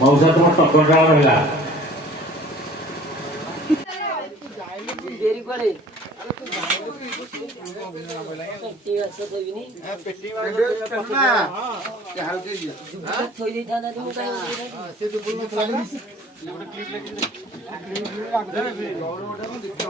मौसा तुम्हार टक्कर रहा देरी करे ঠিক আছে দেবিনি পেটি মানে না তে হালকে দিয়া থই দেই থানা তুমি কাই সে তো বললো চালি দিছি একটা ক্লিপ লাগিয়ে দে ক্লিপ রাখ দে ওটা দেখতে